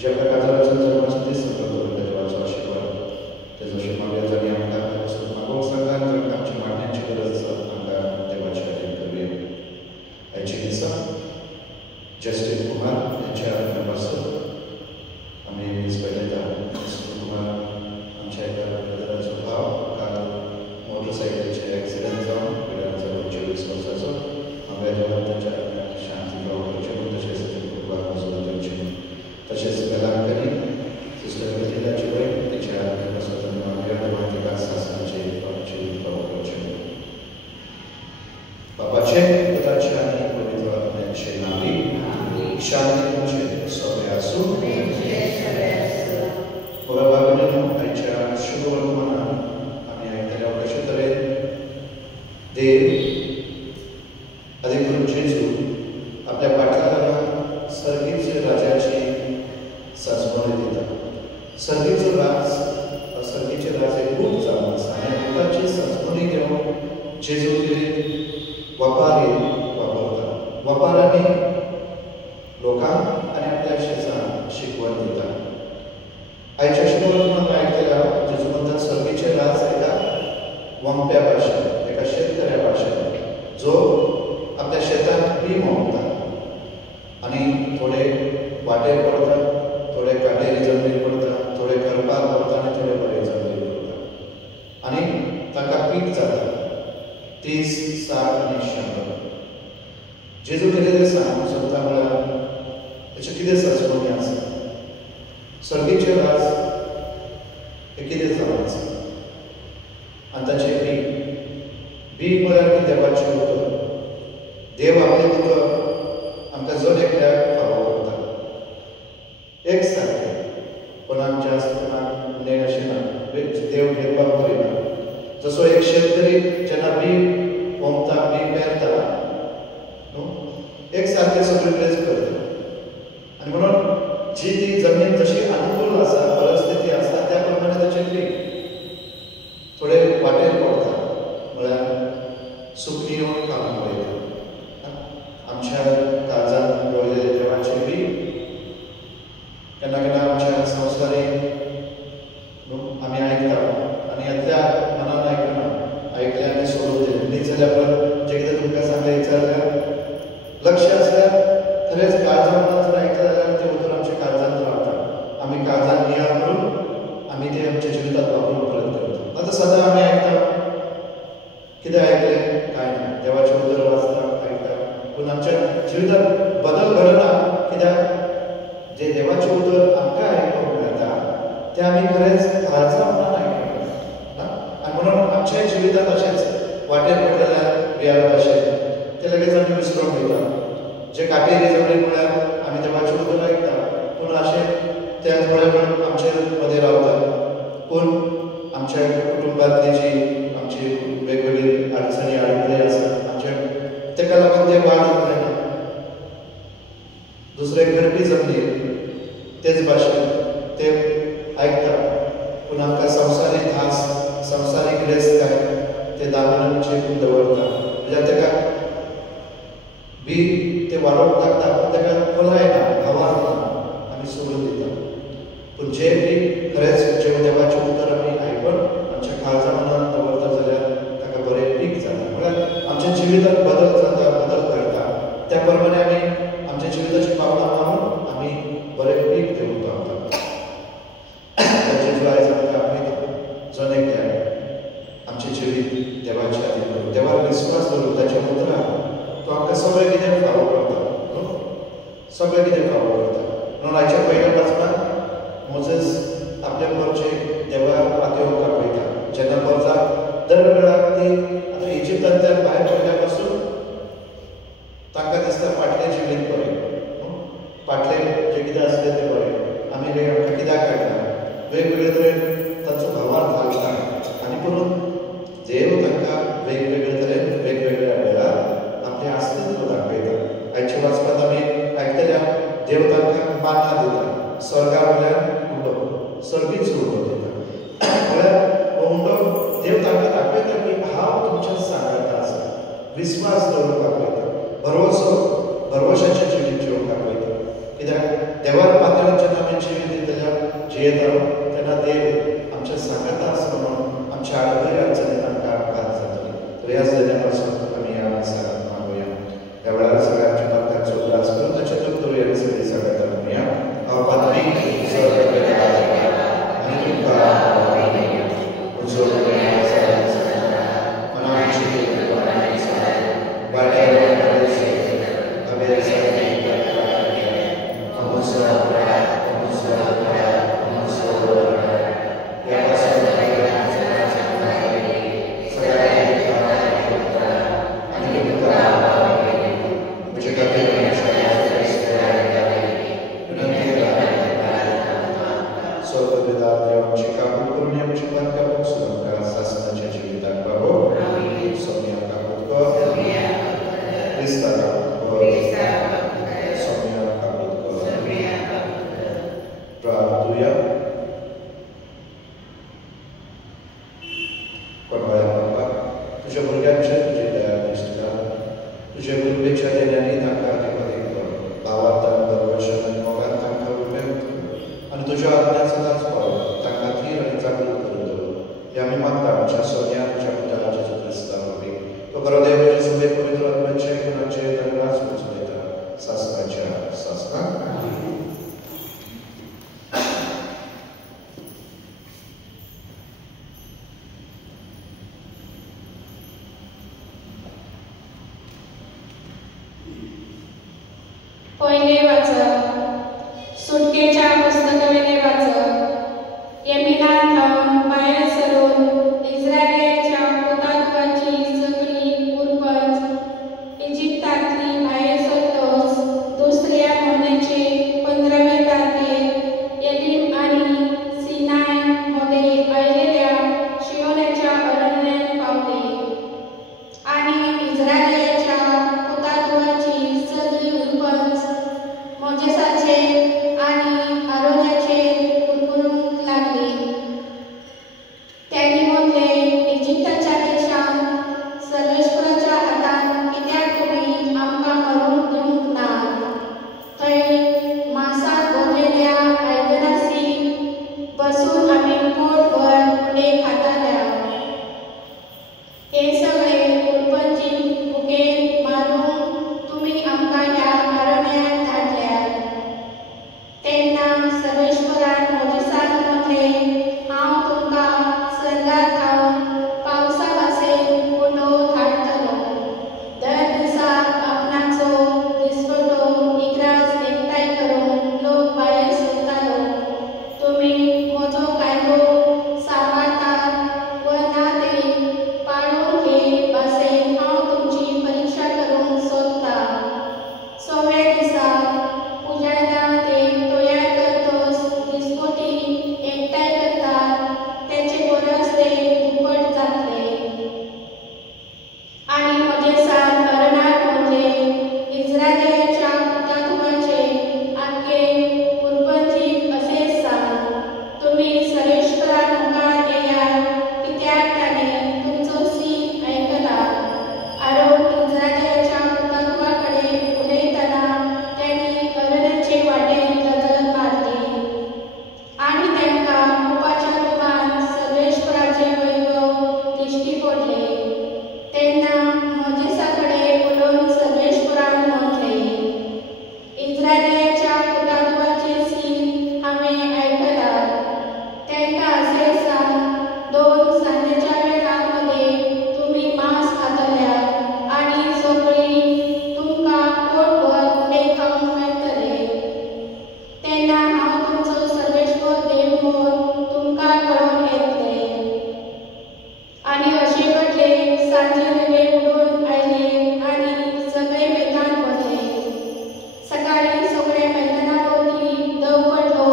ज्या काजाराचं जन्माचं ते सगळं करून देवाचो आशिर्वाद ते जशें मागयतानी आमकां पासून मागोवंक सांगा ताका आमची मागण्याची गरज आमकां देवाचे खातीर करूया. हेचे दिसा जस्टीन कुमार यांच्या आत्म्यापासून आमी दिसपयता. जस्टीन कुमार आमच्या एका ब्रदराचो भाव काल मोटरसायकलीचे एक्सिडंट जावन पिड्यार जालो 24 वर्साचो. हांवें देवान ताच्या आत्म्याक शांती भाव करचे म्हूण तशेंच कुटुंबाक वचून करचे म्हूण तशेंच वेलांकरी सिस्टर मिथिलाची वय तिच्या आत्म्यापासून मागया देवान तिका सासणाचे जीवीत भाव करचे म्हूण. बापाचे पुताचे आनी पवित्र आत्म्याचे नांवी शांती तुमचे सगळे आसूं. बरो भावनेनो आयच्या शुभ वर्तमानांत आमी आयकल्या कशे तरेन देव आदी करून जेजू आपल्या पाटलांक सर्गीचे राजाची सजमणी दिता. सर्गीचो राज सर्गीचे राज हे खूब जावन आसा आनी लोकांची सजमणी घेवन जेजू कितें वापारी वापरता. वापारांनी लोकांक आनी आपल्या शेजाऱ्यांक शिकवण दिता. आयच्या शुभ वर्तमानांत आयकल्या जेजू म्हणटा सर्गीचे राज एका वंप्या भाशेन एका शेतकऱ्या भाशेन जो आपल्या शेतांत पीक मोगता आनी थोडे वाटेर पडटा, थोडे काटेरी जमनीर पडटा, थोडे करपाक पडटा आनी थोडे बरे जमनीर पडटा आनी ताका पीक जाता 30, 60 आनी 100. जेजू कितें ते सांगूंक सोदता म्हळ्यार हेचे कितें सजमणी आसा. सर्गीचे राज हे कितें जावन आसा आनी ताचें पीक म्हळ्यार ती देवाची उतर. देव आपले उतर आमकां जड एकल्याक फावो करता. एक सारकें कोणाक जास्त कोणाक उणें अशें ना. देव भेदभाव करिना. जसो एक शेतकरी जेन्ना बी वोमता बी पेरता एक सारकें सगळें कडेन करता आनी म्हणून जी ती जमीन जशी अनुकूल आसा परिस्थिती आसता त्या प्रमाणे ताचें पीक थोडे वाटेर पडटा म्हळ्यार सुकणीं येवन खावंक वयता. आमच्या काळजांत रोयलेले देवाचे बी केन्ना केन्ना आमच्या संवसारीक आमी आयकता आनी येतल्या मनान आयकना आयकले आनी सोडून दिले. न्ही जाल्यार परत जें कितें तुमकां सांगलें विचारल्यार लक्ष आसल्यार खरेंच काळजां मनान जर आयकता जाल्यार तें उतर आमच्या काळजांत रावता. आमी काळजांत नियाळ करून आमी तें आमच्या जिवितांत वापरूंक प्रयत्न करता. आतां सदां आमी आयकता कितें आयकलें कांय ना. देवाचें उतर वाचता आयकता पूण आमच्या जिवितांत बदल घडना. कित्याक जें देवाचें उतर आमकां आयकूंक मेळटा तें आमी खरेंच काळजां मनान आयकना आनी म्हणून आमच्या जिवितांत अशेंच वाटेर पडलेल्या बियार भाशेन तें लगेच आमी विसरोंक वयता. जे काटेरी जमनीर म्हळ्यार आमी देवाचें उतर आयकता पूण अशें त्याच बरोबर आमचे मदें रावता. पूण आमच्या कुटुंबांतली जी आमची वेगवेगळी अडचणी आडखळी आसात आमच्या तेका लागून ते वाडत जायना. दुसरे घडपी जमनीर तेच भाशेन ते आयकता पूण आमकां संवसारीक हास संवसारीक रेस्ताय ते दामन चेपून दवरता. म्हणजे तेका बी ते वाडोवंक लागता पूण तेका खोलायना आवाज आमी सोडून दिता. पूण जे बी खरेंच जे देवाचें उतर आमी आयकून आमच्या काळजां मनान दवरता जाल्यार ताका बरें पीक जाता. म्हळ्यार आमच्या जिवितांत बदल जाता बदल घडटा. त्या प्रमाणे आमी आमच्या जिविताची पावलां मारून आमी बरें पीक घेवंक पावता. जेजू आयज आमकां आपयता जण एकल्याक आमचें जिवीत देवाच्या खातीर करूं. देवार विस्वास दवरून ताच्या उतरार तो आमकां सगळें कितें फावो करता. सगळें कितें फावो करता. म्हणून आयच्या पयल्या पासनान मोजेस आपल्या परचे देवा पातयेवंक आपयता. जेन्ना परजाक दर वेळार ती आतां इजिप्तांतल्यान भायर पडल्या पासून तांकां दिसता फाटलें जिवीत बरें फाटलें जें कितें आसलें तें बरें आमी आमकां कित्याक काडटा वेगवेगळे तरेन तांचो भावार्थ घालता आनी करून देव तांकां वेगवेगळे तरेन वेगवेगळ्या वेळार आपलें अस्तित्व दाखयता. आयच्या वाचपांत आमी आयकतल्या देव तांकां माना दिता. स्वर्गा वयल्यान उंडो सर्गीचो उंडो दिता. म्हळ्यार हो उंडो देव तांकां दाखयता की हांव तुमच्या सांगाता आसा. विस्वास दवरपाक आपयता. भरवोसो भरवशाचें जिवीत जिवंक आपयता. कित्याक देवार पातळ जेन्ना आमी जीव दितल्या जियेता तेन्ना देव आमच्या सांगाता आसा म्हणून आमच्या आडवय अडचणी तांकां घात जातली. तो ह्या पासून आमी ह्या दिसाक मागोया. त्या वेळार सगळ्या आमच्या मार्गाचो उदास करून ताचे दूख करूया आनी सगळीं सगळ्यांक म्हणुया पातळी आनी तुमकां पहिले वाचप सुटकेच्या पुस्तकावेले वाचप. यमिनान धांवन भायर सरून इस्रायेलाच्या पुतात्वाची सगळी पुरपंच इजिप्तांतली भायर सरतच दुसऱ्या म्हयन्याचे 15व्या तारखेर एलीम आनी सिनाय मदे आयिल्ल्या शियोनाच्या अरण्यात पावले. आनी इस्रायेलाच्या पुतात्वाची सगळी पुरपंच मोजेसाचे आनी आरोनाचेर कुरकुरूंक लागली. त्यांनी म्हणले, इजिप्ताच्या देशांत सर्वेश्वराच्या हातान कित्याक तुमी आमकां मरूंक दिवंक ना? थंय मांसाक भरलेल्या आयदनांसी बसून आमी पोटभर उणे खाताल्या. हे सगळे पुरपंचीक भुकेन मारूंक तुमी आमकां ह्या अरण्यात धाडल्यात. तेन्ना सर्वेश्वरान मोजेसाक म्हणले, हांव तुमकां सर्गार खावन पावसा भासेन कोंडो धाडटलो. दर दिसा आपणाचो दिसवटो इकरास एकठांय करून लोक भायर सरतालो. तुमी म्हजो कायदो सांबाळटात वा ना ते पाळूंक हे भासेन हांव तुमची परिक्षा करूंक सोदतां. 6व्या दिसा पुजाऱ्यां ते तयार करतच दिसवटी एकठांय करतात तेचे परस ते दुप्पट जातले. आनी मोजेसान अरणाक म्हणले, इस्रायेलाच्या पुतात्वाचे आख्खे पुरपंचीक अशेंच सांग, तुमी सर्वेश्वरा मुखार येयात कित्याक ताणें तुमचो सीन आयकला. आरोन इस्रायेलाच्या पुतात्वा कडेन उलयतना त्यांनी अरण्याचे वाटेन नजर मारली आनी तांकां मुपाच्या रुपान सर्वेश्वराचे वैभव दिश्टी पडले. तेन्ना मोजेसा कडेन उलोवन सर्वेश्वरान म्हणले, इस्रायेलाच्या पुतात्वाचे सीन हांवें आयकला. तांकां अशें सांग, 2 सांजेच्या वेळार मदें तुमी मांस खातल्यात आनी सगळीं तुमकां पोटभर उणे खावंक मेळटले. तेन्ना हांव तुमचो सर्वेश्वर देव म्हूण तुमकां कळोवन येतले. आनी अशें घडलें, सांजे वेळे उडून आयले आनी सगळे मैदान भरले. सकाळीं सगळ्या मैदाना भोंवती दव पडलो.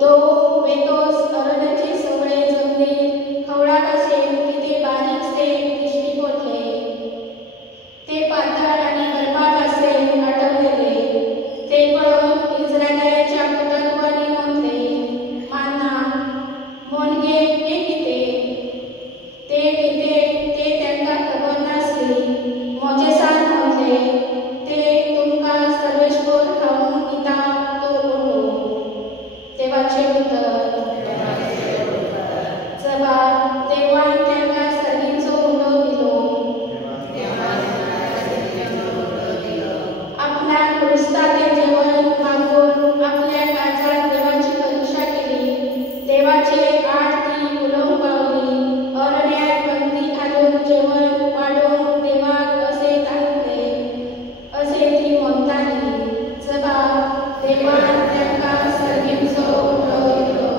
दव वेतोच अरण्याचे सगळे जमनीर खवळा भाशेन कितें बारीकसे दिश्टी पडले. ते पातळ आनी बरपाक भाशेन आठवलेले. ते पळोवन इस्रायेलाच्या पुतात्वांनी म्हणले, माना मोनगे हें कितें? ते कितें ते तांकां खबर नासली. मोजेसान म्हणले, ते तुमकां सर्वेश्वर खावंक दिता देवान तांकां सर्गीचो उलो दिलो.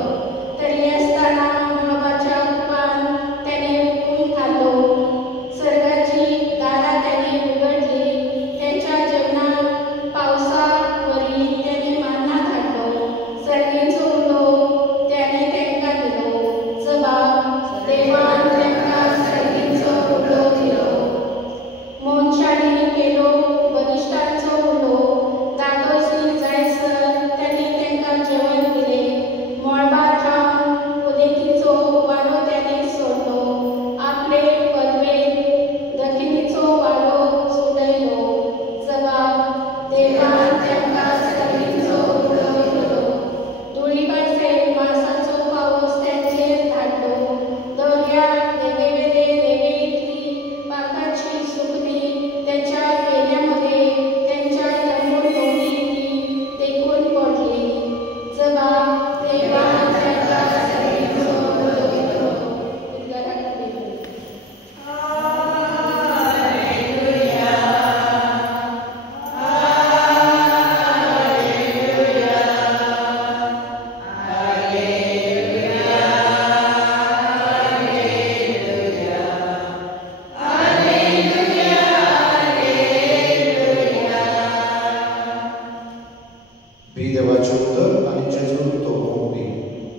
तरी आसतना मोबाच्या रुपान ताणें हुकूम घालो. सर्गाची दारां ताणें उगडली. तांच्या जेवणाक पावसा वरी ताणें मान्ना धाडलो. सर्गीचो उलो ताणें तांकां दिलो. जबाब देवान तांकां सर्गीचो उलो दिलो. मनशांनी केलो बलिश्टांचो उलो. दादोशी जायसर ताणें तांकां जेवण दिलें. मळबार रावन उदेकीचो वारो ताणें सोडलो. आपले परबेक दखिणीचो वारो सुटयलो. जबाब देवान तांकां सर्गीचो उलो दिलो. धुळीभायसर मासाचो पावस तांचेर धाडलो. दर्याक देगेवेले देगेइतली पाखाची सुकणीं तांच्या पेन्यांमदे तांच्या तंबूंभोंवतणी तेंकून पडलीं. जबाब देवान तांकां सर्गीचो उलो दिलो. बी देवाचे उदक आनी जेजू तो पी.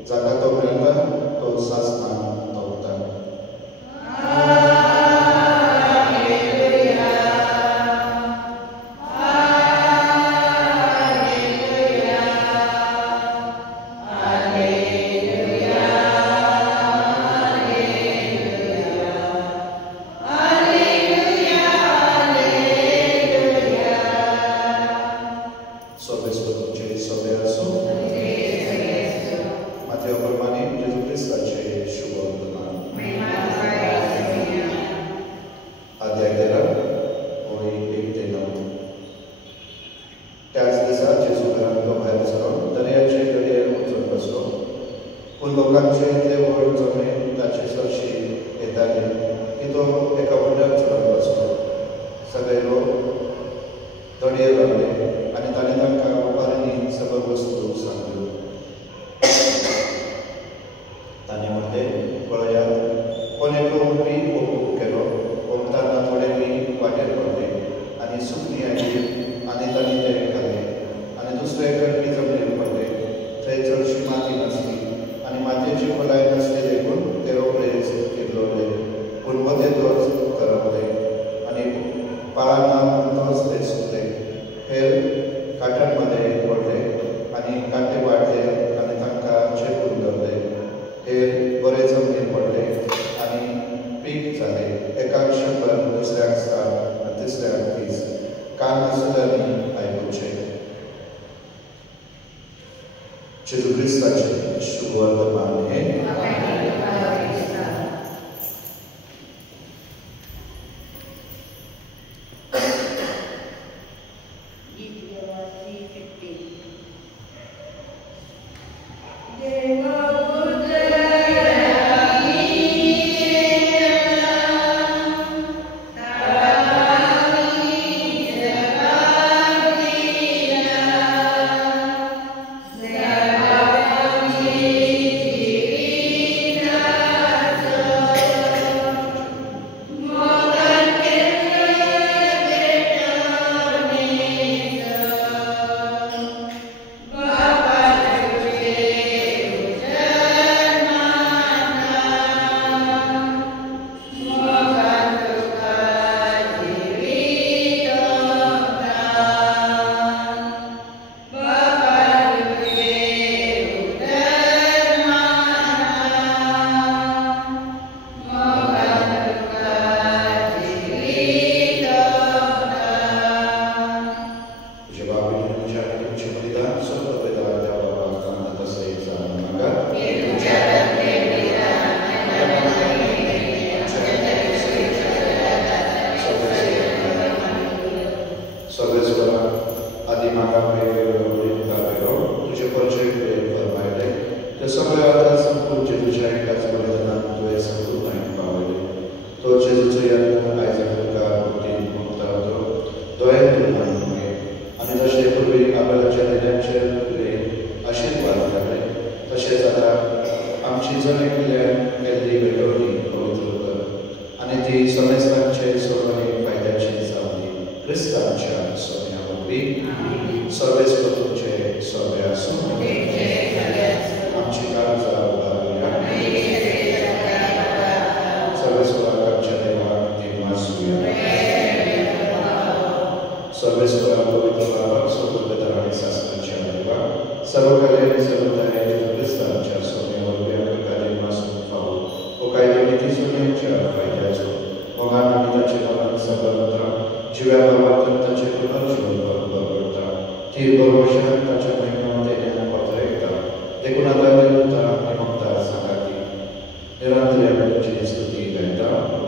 जाका तो मेळटा तो सासना तोवता. Sobre sfătucere, sobre asu. Mateo Cormani, Gesù Cristo ce șubortuna. Adiagera, oi एकटेनं. त्याच दिसा जेजू घरांतलो भायर सरून दर्याचे गडेर वचून बसलो. पूण लोकांचे इतले व्हड जमे ताचे सरशी येताले की तो एका व्हड्यार चडून बसलो. सगळे लोक दडयेर रावले आनी ताणें तांकां उपारांनी सगळ्यो वस्तू सांगल्यो. ताणें म्हणलें, पळयात, कोणे कोंबी ओपूक केलो. ओंपताना थोडे बी वाटेर पडले आनी सुकणीं आयली आनी ताणें ते खाल्ले. आनी दुसरे कडबी जमनीर पडले. थंय चडशी माती नासली आनी मातयेची खोलाय नासली देखून ते रोखडेच किल्लोले. पूण मदें तोच करपले आनी पाळांना तोच ते सुकले. हेर काटांमध्ये पडले आनी काटे वाडले आनी तांकां चेपून धरले. हेर बरे जमनीर पडले आनी पीक जाले. एकाक 100, दुसऱ्याक 60 आनी तिसऱ्याक 30. कान आसुल्यांनी आयकुचें. जेजू क्रिस्ताचें शुभ वर्तमान हें. आमची जण केल्ली भेटवणी पवित्र कर आनी ती समेस्तांचे सोबत फायद्याची जावली क्रिस्तांच्या सोन्या वरवीं सर्वेस्पतूचे सोबे आसूं आमची काळजां उबारुया सर्वेस्पराच्या देवाक ती मासूया सर्वेस्परा पवित्र बाबा सोबतदार आनी शास्त्राच्या देवा सर्व कले आनी सर्व दयाचे क्रिस्तांच्या सोन्या वरवीं आमकां मासून फावो ओ कायदे नीती सोन्याच्या फायद्याचो मोगान आमी ताचे मनाक सबरता जिव्या बाबा ताचे पुनर्जीवन बरोबर करता ती बरोवशान ताच्या महिन्यात तेन्यान पत्रेकता देखून आतां देवता आनी मुक्ता सांगाती निरंतर आमी तुजी स्तुती गायता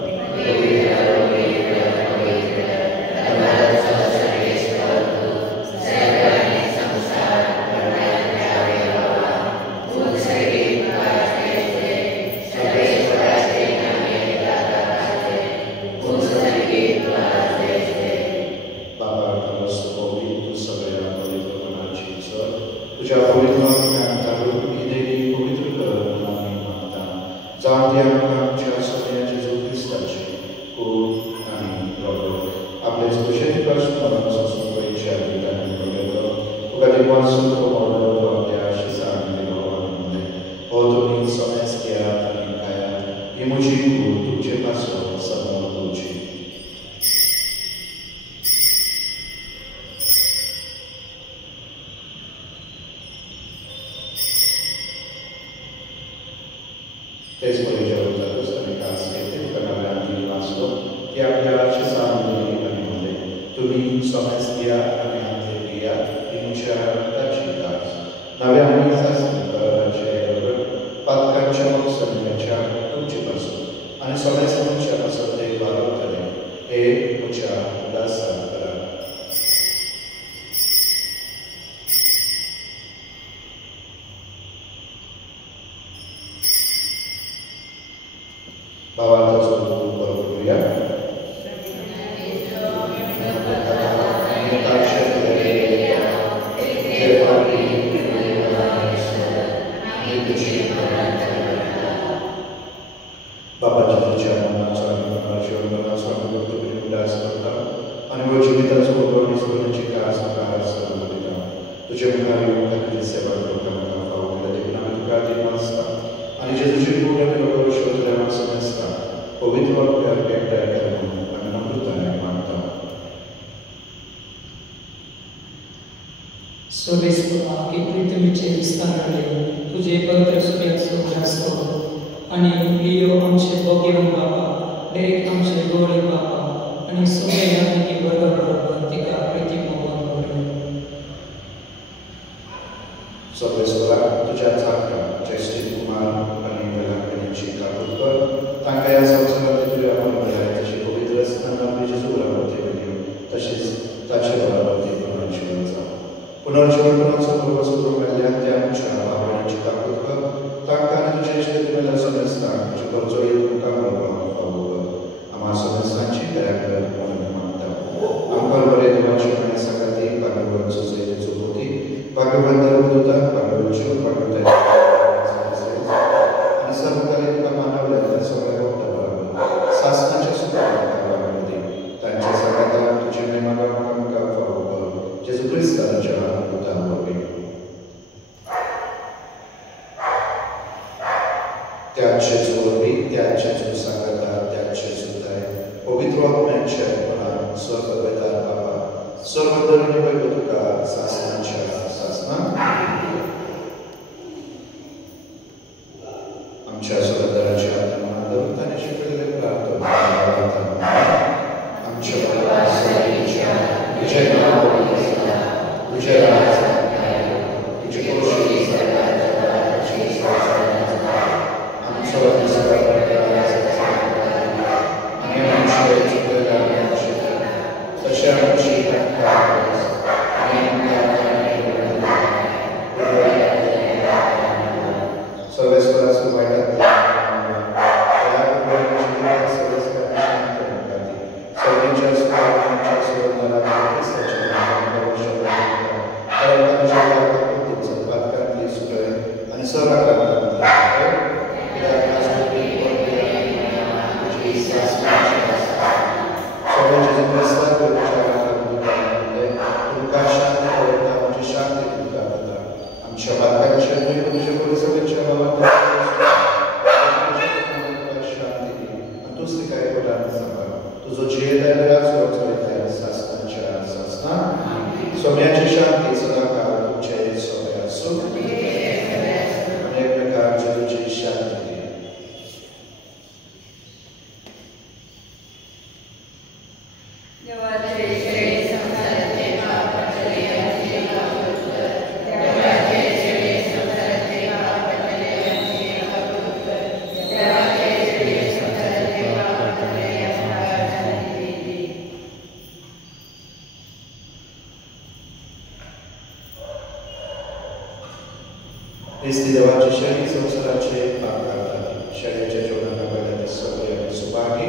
Cristi deoarece ședință o sărace pagata, ședință giocând la băile de săbăie de subaghi,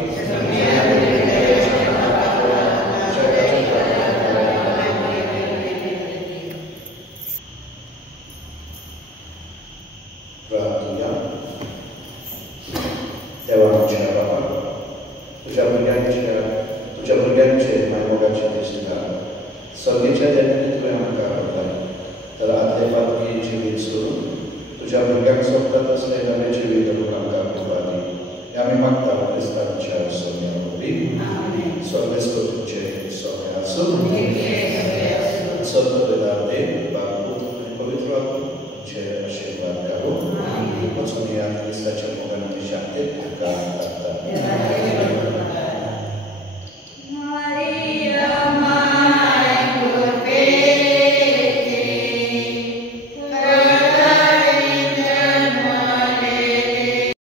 Vratuja, deoarece Baba, tuझ्या भुरग्यांचे मायमोगाचे दीस दिला, सगळीच्या देणगी तुवें आमकां घडलाय, तर आदले फावटी जिवीत सोडून तुझ्या भुरग्यांक सोबता तसले नवे जिवीत दिवंक आमकां कृपा दी. हें आमी मागता क्रिस्तांच्या सोन्या वरवीं. स्वर्गस्थ तुमचे सोबे आसूं. सत्य वेदांते बापू आनी पवित्र आत्म्याचे आशिर्वाद घालूं. वचून ह्या क्रिस्ताच्या मोगान आनी शांतीत तुमकां